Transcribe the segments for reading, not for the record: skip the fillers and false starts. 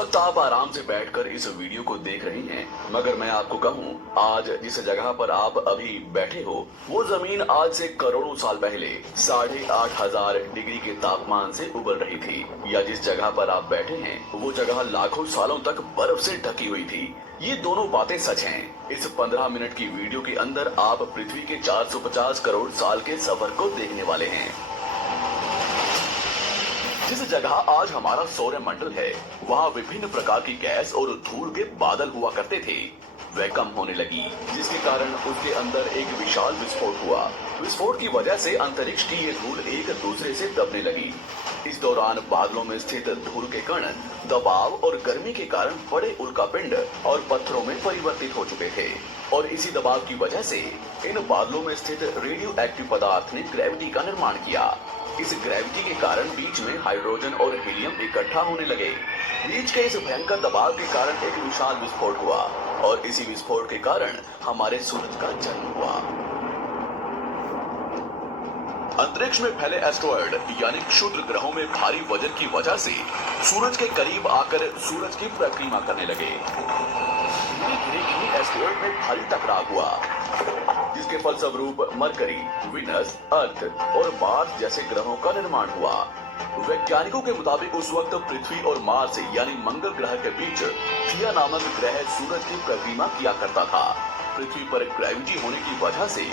वक्त आप आराम से बैठकर इस वीडियो को देख रहे हैं, मगर मैं आपको कहूं, आज जिस जगह पर आप अभी बैठे हो वो जमीन आज से करोड़ों साल पहले 8,500 डिग्री के तापमान से उबल रही थी, या जिस जगह पर आप बैठे हैं वो जगह लाखों सालों तक बर्फ से ढकी हुई थी। ये दोनों बातें सच हैं। इस 15 मिनट की वीडियो के अंदर आप पृथ्वी के 450 करोड़ साल के सफर को देखने वाले हैं। जिस जगह आज हमारा सौर मंडल है, वहाँ विभिन्न प्रकार की गैस और धूल के बादल हुआ करते थे। वह कम होने लगी, जिसके कारण उसके अंदर एक विशाल विस्फोट हुआ। विस्फोट की वजह से अंतरिक्ष की ये धूल एक दूसरे से दबने लगी। इस दौरान बादलों में स्थित धूल के कण दबाव और गर्मी के कारण बड़े उल्कापिंड और पत्थरों में परिवर्तित हो चुके थे, और इसी दबाव की वजह से इन बादलों में स्थित रेडियो एक्टिव पदार्थ ने ग्रेविटी का निर्माण किया। इस ग्रेविटी के कारण बीच में हाइड्रोजन और हीलियम इकट्ठा होने लगे। बीच के इस भयंकर दबाव के कारण एक विशाल विस्फोट हुआ, और इसी विस्फोट के कारण हमारे सूरज का जन्म हुआ। अंतरिक्ष में फैले एस्टेरॉयड यानी क्षुद्र ग्रहों में भारी वजन की वजह से सूरज के करीब आकर सूरज की परिक्रमा करने लगे। धीरे धीरे एस्टेरॉयड में भारी टकराव हुआ, जिसके फलस्वरूप मरकरी, विनस, अर्थ और मार्स जैसे ग्रहों का निर्माण हुआ। वैज्ञानिकों के मुताबिक उस वक्त पृथ्वी और मार्स यानी मंगल ग्रह के बीच थिया नामक ग्रह सूरज की परिक्रमा किया करता था। पृथ्वी पर ग्रेविटी होने की वजह से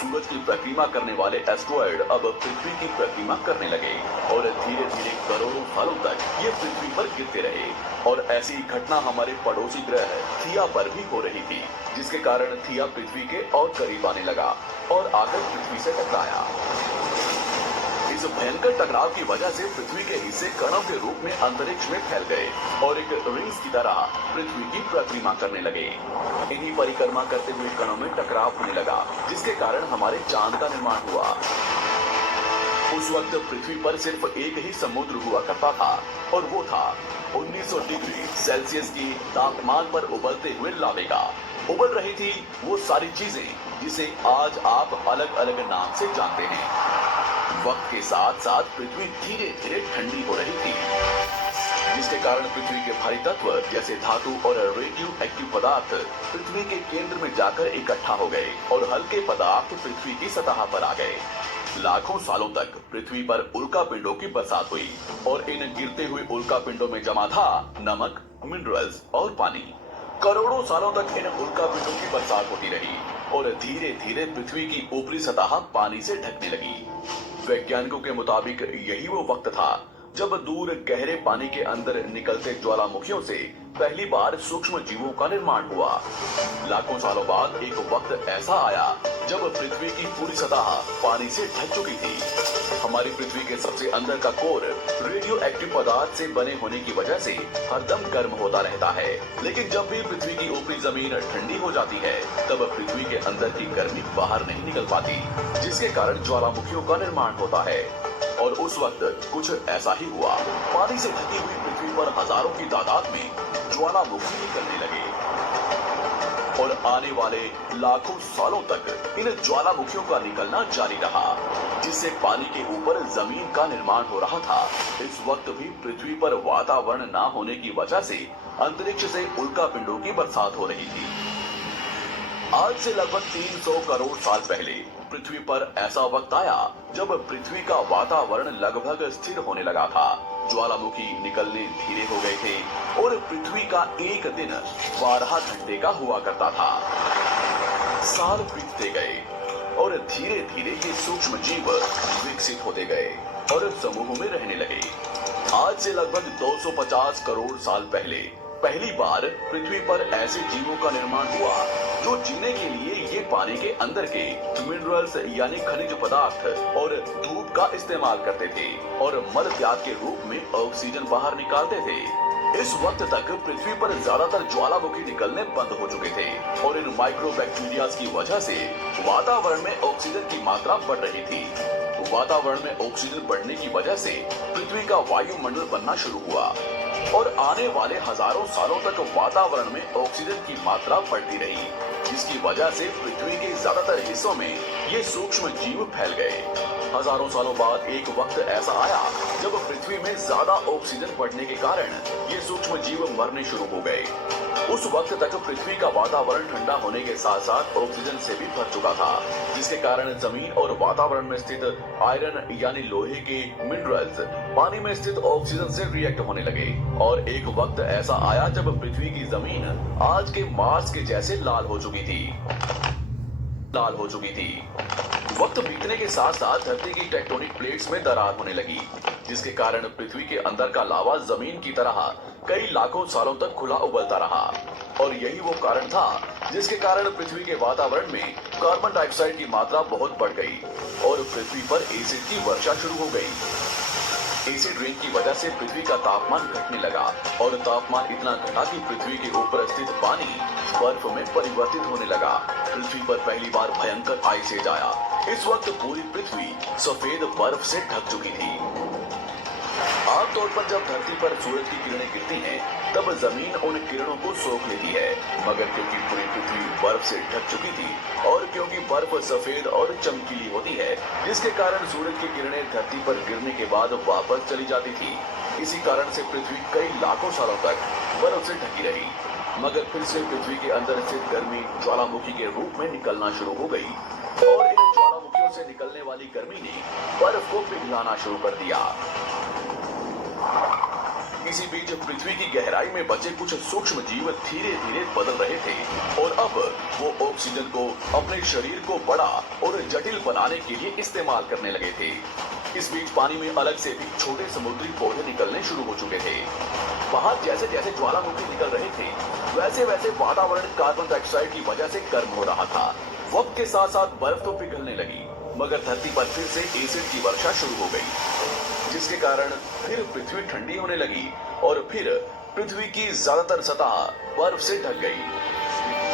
सूरज की परिक्रमा करने वाले एस्टेरॉयड अब पृथ्वी की परिक्रमा करने लगे, और धीरे धीरे करोड़ों सालों तक ये पृथ्वी पर गिरते रहे। और ऐसी घटना हमारे पड़ोसी ग्रह थिया पर भी हो रही थी, जिसके कारण थिया पृथ्वी के और करीब आने लगा और आकर पृथ्वी से टकराया। इस भयंकर टकराव की वजह से पृथ्वी के हिस्से कणों के रूप में अंतरिक्ष में फैल गए और एक रिंग्स की तरह पृथ्वी की परिक्रमा करने लगे। इन्हीं परिक्रमा करते हुए कणों में टकराव होने लगा, जिसके कारण हमारे चांद का निर्माण हुआ। उस वक्त पृथ्वी पर सिर्फ एक ही समुद्र हुआ करता था, और वो था 1900 डिग्री सेल्सियस की तापमान पर उबलते हुए लावेगा। उबल रही थी वो सारी चीजें जिसे आज आप अलग अलग नाम से जानते हैं। वक्त के साथ साथ पृथ्वी धीरे धीरे ठंडी हो रही थी, जिसके कारण पृथ्वी के भारी तत्व जैसे धातु और रेडियो एक्टिव पदार्थ पृथ्वी के केंद्र में जाकर इकट्ठा हो गए, और हल्के पदार्थ पृथ्वी की सतह पर आ गए। लाखों सालों तक पृथ्वी पर उल्कापिंडों की बरसात हुई, और इन गिरते हुए उल्कापिंडों में जमा था नमक, मिनरल्स और पानी। करोड़ों सालों तक इन उल्कापिंडों की बरसात होती रही, और धीरे धीरे पृथ्वी की ऊपरी सतह पानी से ढकने लगी। वैज्ञानिकों के मुताबिक यही वो वक्त था जब दूर गहरे पानी के अंदर निकलते ज्वालामुखियों से पहली बार सूक्ष्म जीवों का निर्माण हुआ। लाखों सालों बाद एक वक्त ऐसा आया जब पृथ्वी की पूरी सतह पानी से ढक चुकी थी। हमारी पृथ्वी के सबसे अंदर का कोर रेडियो एक्टिव पदार्थ से बने होने की वजह से हरदम गर्म होता रहता है, लेकिन जब भी पृथ्वी की ऊपरी जमीन ठंडी हो जाती है, तब पृथ्वी के अंदर की गर्मी बाहर नहीं निकल पाती, जिसके कारण ज्वालामुखियों का निर्माण होता है। और उस वक्त कुछ ऐसा ही हुआ। पानी से ढकी हुई पृथ्वी पर हजारों की तादाद में ज्वालामुखी निकलने लगे, और आने वाले लाखों सालों तक इन ज्वालामुखियों का निकलना जारी रहा, जिससे पानी के ऊपर जमीन का निर्माण हो रहा था। इस वक्त भी पृथ्वी पर वातावरण न होने की वजह से अंतरिक्ष से उल्कापिंडों की बरसात हो रही थी। आज से लगभग 300 करोड़ साल पहले पृथ्वी पर ऐसा वक्त आया जब पृथ्वी का वातावरण लगभग स्थिर होने लगा था। ज्वालामुखी निकलने धीरे हो गए थे, और पृथ्वी का एक दिन 12 घंटे का हुआ करता था। साल बीतते गए, और धीरे धीरे ये सूक्ष्म जीव विकसित होते गए और समूह में रहने लगे। आज से लगभग 250 करोड़ साल पहले पहली बार पृथ्वी पर ऐसे जीवों का निर्माण हुआ जो जीने के लिए ये पानी के अंदर के मिनरल्स यानी खनिज पदार्थ और धूप का इस्तेमाल करते थे, और मल त्याग के रूप में ऑक्सीजन बाहर निकालते थे। इस वक्त तक पृथ्वी पर ज्यादातर ज्वालामुखी निकलने बंद हो चुके थे, और इन माइक्रोबैक्टीरिया की वजह से वातावरण में ऑक्सीजन की मात्रा बढ़ रही थी। वातावरण में ऑक्सीजन बढ़ने की वजह से पृथ्वी का वायुमंडल बनना शुरू हुआ, और आने वाले हजारों सालों तक वातावरण में ऑक्सीजन की मात्रा बढ़ती रही, जिसकी वजह से पृथ्वी के ज्यादातर हिस्सों में ये सूक्ष्म जीव फैल गए। हजारों सालों बाद एक वक्त ऐसा आया जब पृथ्वी में ज्यादा ऑक्सीजन बढ़ने के कारण ये सूक्ष्म जीव मरने शुरू हो गए। उस वक्त तक पृथ्वी का वातावरण ठंडा होने के साथ साथ ऑक्सीजन से भी भर चुका था, जिसके कारण जमीन और वातावरण में स्थित आयरन यानी लोहे के मिनरल्स पानी में स्थित ऑक्सीजन से रिएक्ट होने लगे। और एक वक्त ऐसा आया जब पृथ्वी की जमीन आज के मार्स के जैसे लाल हो चुकी थी। वक्त बीतने के साथ साथ धरती की टेक्टोनिक प्लेट्स में दरार होने लगी, जिसके कारण पृथ्वी के अंदर का लावा जमीन की तरह कई लाखों सालों तक खुला उबलता रहा। और यही वो कारण था जिसके कारण पृथ्वी के वातावरण में कार्बन डाइऑक्साइड की मात्रा बहुत बढ़ गई और पृथ्वी पर एसिड की वर्षा शुरू हो गई। एसिड रेन की वजह से पृथ्वी का तापमान घटने लगा और तापमान इतना घटा कि पृथ्वी के ऊपर स्थित पानी बर्फ में परिवर्तित होने लगा। पृथ्वी पर पहली बार भयंकर आइस एज आया। इस वक्त पूरी पृथ्वी सफेद बर्फ से ढक चुकी थी। आमतौर पर जब धरती पर सूरज की किरणें गिरती हैं, तब जमीन उन किरणों को सोख लेती है, मगर क्योंकि पूरी पृथ्वी बर्फ से ढक चुकी थी और क्योंकि बर्फ सफेद और चमकीली होती है, जिसके कारण सूरज की किरणें धरती पर गिरने के बाद वापस चली जाती थी। इसी कारण से पृथ्वी कई लाखों सालों तक बर्फ से ढकी रही, मगर फिर से पृथ्वी के अंदर स्थित गर्मी ज्वालामुखी के रूप में निकलना शुरू हो गई और इन ज्वालामुखियों से निकलने वाली गर्मी ने बर्फ को पिघलाना शुरू कर दिया। इसी बीच पृथ्वी की गहराई में बचे कुछ सूक्ष्म जीव धीरे धीरे बदल रहे थे और अब वो ऑक्सीजन को अपने शरीर को बड़ा और जटिल बनाने के लिए इस्तेमाल करने लगे थे। इस बीच पानी में अलग से भी छोटे समुद्री पौधे निकलने शुरू हो चुके थे। बाहर जैसे जैसे ज्वालामुखी निकल रहे थे, वैसे वैसे वातावरण कार्बन डाइऑक्साइड की वजह से गर्म हो रहा था। वक्त के साथ साथ बर्फ तो पिघलने लगी, मगर धरती पर फिर से एसिड की वर्षा शुरू हो गई, जिसके कारण फिर पृथ्वी ठंडी होने लगी और फिर पृथ्वी की ज्यादातर सतह बर्फ से ढक गई।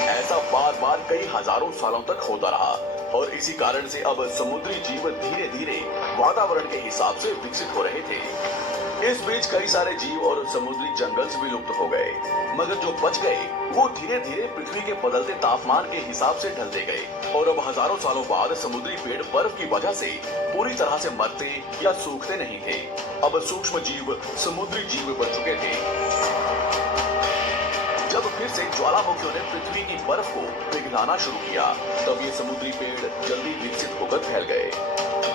ऐसा बार बार कई हजारों सालों तक होता रहा और इसी कारण से अब समुद्री जीव धीरे धीरे वातावरण के हिसाब से विकसित हो रहे थे। इस बीच कई सारे जीव और समुद्री जंगल्स भी लुप्त हो गए, मगर जो बच गए वो धीरे धीरे पृथ्वी के बदलते तापमान के हिसाब से ढलते गए और अब हजारों सालों बाद समुद्री पेड़ बर्फ की वजह से पूरी तरह से मरते या सूखते नहीं थे। अब सूक्ष्म जीव समुद्री जीव बन चुके थे। जब फिर से ज्वालामुखियों ने पृथ्वी की बर्फ को पिघलाना शुरू किया, तब ये समुद्री पेड़ जल्दी विकसित होकर फैल गए।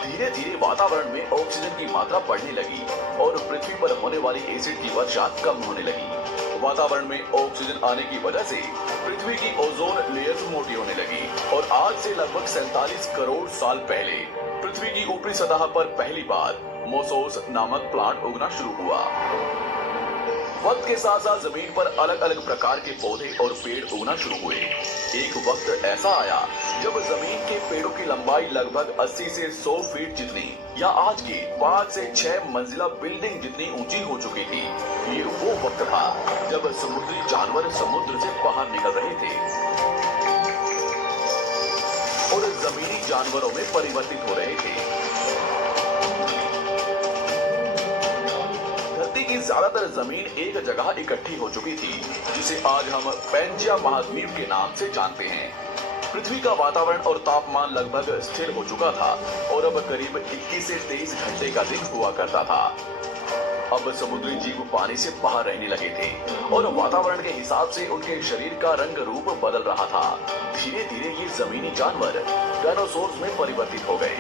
धीरे धीरे वातावरण में ऑक्सीजन की मात्रा बढ़ने लगी और पृथ्वी पर होने वाली एसिड की वर्षा कम होने लगी। वातावरण में ऑक्सीजन आने की वजह से पृथ्वी की ओजोन लेयर मोटी होने लगी और आज से लगभग 47 करोड़ साल पहले पृथ्वी की ऊपरी सतह पर पहली बार मोसोस नामक प्लांट उगना शुरू हुआ। वक्त के साथ साथ जमीन पर अलग अलग प्रकार के पौधे और पेड़ उगना शुरू हुए। एक वक्त ऐसा आया जब जमीन के पेड़ों की लंबाई लगभग 80 से 100 फीट जितनी या आज की 5 से 6 मंजिला बिल्डिंग जितनी ऊंची हो चुकी थी। ये वो वक्त था जब समुद्री जानवर समुद्र से बाहर निकल रहे थे और जमीनी जानवरों में परिवर्तित हो रहे थे। की ज्यादातर जमीन एक जगह इकट्ठी हो चुकी थी, जिसे आज हम पैंजिया महाद्वीप के नाम से जानते हैं। पृथ्वी का वातावरण और तापमान लगभग स्थिर हो चुका था और अब करीब 21 से 23 घंटे का दिन हुआ करता था। अब समुद्री जीव पानी से बाहर रहने लगे थे और वातावरण के हिसाब से उनके शरीर का रंग रूप बदल रहा था। धीरे धीरे ये जमीनी जानवर डायनासोर्स में परिवर्तित हो गए।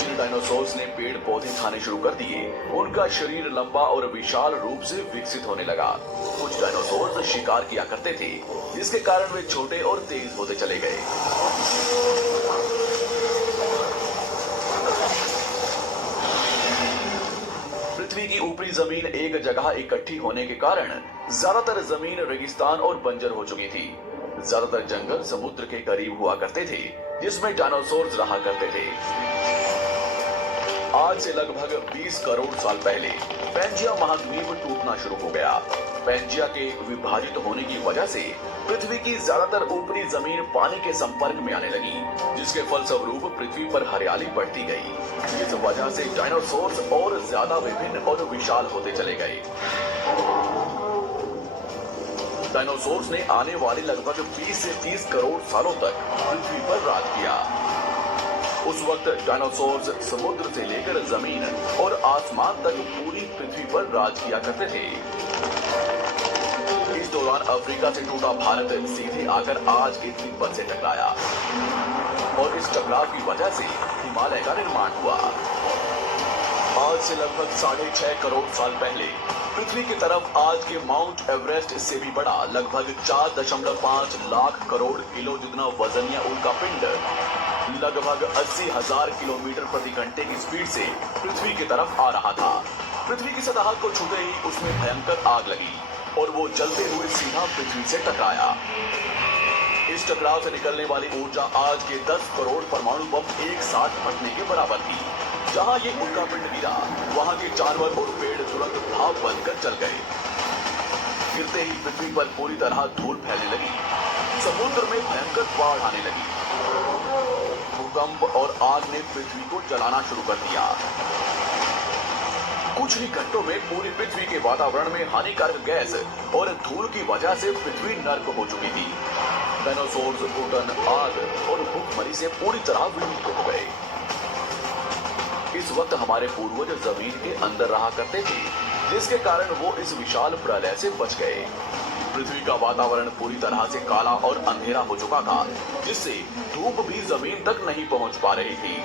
जिन डायनासोर्स ने पेड़ पौधे खाने शुरू कर दिए, उनका शरीर लंबा और विशाल रूप से विकसित होने लगा। कुछ डायनासोर्स शिकार किया करते थे, जिसके कारण वे छोटे और तेज होते चले गए। पृथ्वी की ऊपरी जमीन एक जगह इकट्ठी होने के कारण ज्यादातर जमीन रेगिस्तान और बंजर हो चुकी थी। ज्यादातर जंगल समुद्र के करीब हुआ करते थे, जिसमें डायनासोर्स रहा करते थे। आज से लगभग 20 करोड़ साल पहले पैंजिया महाद्वीप टूटना शुरू हो गया। पैंजिया के विभाजित होने की वजह से पृथ्वी की ज्यादातर ऊपरी जमीन पानी के संपर्क में आने लगी, जिसके फलस्वरूप पृथ्वी पर हरियाली बढ़ती गई। इस वजह से डायनासोर्स और ज्यादा विभिन्न और विशाल होते चले गए। डायनासोर्स ने आने वाले लगभग 20 से 30 करोड़ सालों तक पृथ्वी पर राज किया। उस वक्त डायनासोर्स समुद्र से लेकर जमीन और आसमान तक पूरी पृथ्वी पर राज किया करते थे। इस दौरान अफ्रीका से टूटा भारत सीधे आकर आज के तिब्बत से टकराया और इस टकराव की वजह से हिमालय का निर्माण हुआ। आज से लगभग 6.5 करोड़ साल पहले पृथ्वी की तरफ आज के माउंट एवरेस्ट से भी बड़ा लगभग 4.5 लाख करोड़ किलो जितना वजनिया उल्कापिंड लगभग 80,000 किलोमीटर प्रति घंटे की स्पीड से पृथ्वी की तरफ आ रहा था। पृथ्वी की सतह को छूते ही उसमें भयंकर आग लगी और वो जलते हुए सीधा पृथ्वी से टकराया। इस टकराव से निकलने वाली ऊर्जा आज के 10 करोड़ परमाणु बम एक साथ फटने के बराबर थी। जहां ये उल्कापिंड गिरा, वहां के जानवर और पेड़ तुरंत भाप बनकर जल गए। गिरते ही पृथ्वी पर पूरी तरह धूल फैलने लगी, समुद्र में भयंकर बाढ़ आने लगी। भूकंप और आग ने पृथ्वी को जलाना शुरू कर दिया। कुछ ही घंटों में पूरी पृथ्वी के वातावरण में हानिकारक गैस और धूल की वजह से पृथ्वी नर्क हो चुकी थी। डायनासोर्स, घुटन, आग और भूखमरी से पूरी तरह विलुप्त हो गए। इस वक्त हमारे पूर्वज जमीन के अंदर रहा करते थे, जिसके कारण वो इस विशाल प्रलय से बच गए। पृथ्वी का वातावरण पूरी तरह से काला और अंधेरा हो चुका था, जिससे धूप भी जमीन तक नहीं पहुंच पा रही थी।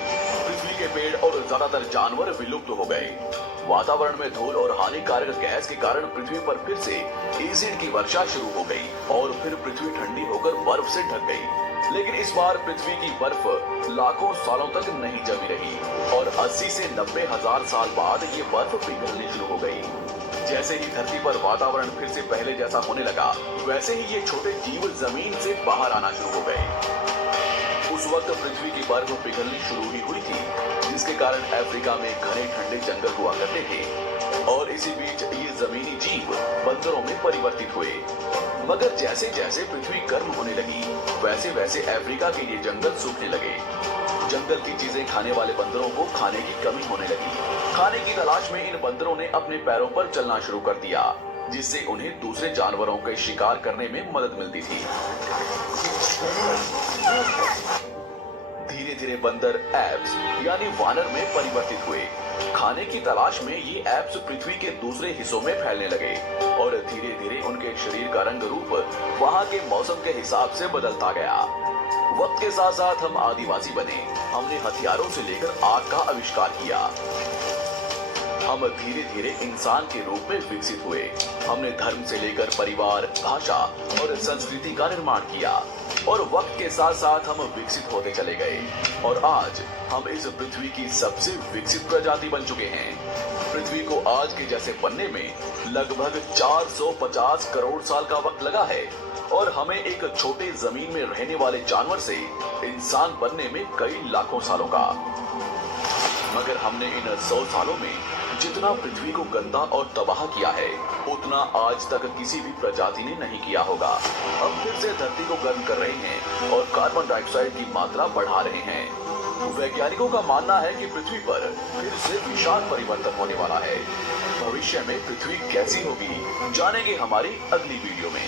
पृथ्वी के पेड़ और ज्यादातर जानवर विलुप्त हो गए। वातावरण में धूल और हानिकारक गैस के कारण पृथ्वी पर फिर से एसिड की वर्षा शुरू हो गई और फिर पृथ्वी ठंडी होकर बर्फ से ढक गई। लेकिन इस बार पृथ्वी की बर्फ लाखों सालों तक नहीं जमी रही और 80 से 90 हजार साल बाद ये बर्फ पिघलनी शुरू हो गई। जैसे ही धरती पर वातावरण फिर से पहले जैसा होने लगा, वैसे ही ये छोटे जीव जमीन से बाहर आना शुरू हो गए। उस वक्त पृथ्वी की बर्फ पिघलनी शुरू ही हुई थी, जिसके कारण अफ्रीका में घने ठंडे जंगल हुआ करते थे और इसी बीच ये जमीनी जीव बंदरों में परिवर्तित हुए। मगर जैसे जैसे पृथ्वी गर्म होने लगी, वैसे वैसे अफ्रीका के ये जंगल सूखने लगे। जंगल की चीजें खाने वाले बंदरों को खाने की कमी होने लगी। खाने की तलाश में इन बंदरों ने अपने पैरों पर चलना शुरू कर दिया, जिससे उन्हें दूसरे जानवरों के शिकार करने में मदद मिलती थी। धीरे धीरे बंदर एप्स यानी वानर में परिवर्तित हुए। खाने की तलाश में ये एप्स पृथ्वी के दूसरे हिस्सों में फैलने लगे और धीरे धीरे उनके शरीर का रंग रूप वहां के मौसम के हिसाब से बदलता गया। वक्त के साथ साथ हम आदिवासी बने। हमने हथियारों से लेकर आग का आविष्कार किया। हम धीरे धीरे इंसान के रूप में विकसित हुए। हमने धर्म से लेकर परिवार, भाषा और संस्कृति का निर्माण किया और वक्त के साथ साथ हम विकसित होते चले गए और आज हम इस पृथ्वी की सबसे विकसित प्रजाति बन चुके हैं। पृथ्वी को आज के जैसे बनने में लगभग 450 करोड़ साल का वक्त लगा है और हमें एक छोटे जमीन में रहने वाले जानवर से इंसान बनने में कई लाखों सालों का। मगर हमने इन 100 सालों में जितना पृथ्वी को गंदा और तबाह किया है, उतना आज तक किसी भी प्रजाति ने नहीं किया होगा। हम फिर से धरती को गर्म कर रहे हैं और कार्बन डाइऑक्साइड की मात्रा बढ़ा रहे हैं। वैज्ञानिकों का मानना है कि पृथ्वी पर फिर से विशाल परिवर्तन होने वाला है। भविष्य में पृथ्वी कैसी होगी, जानेंगे हमारी अगली वीडियो में।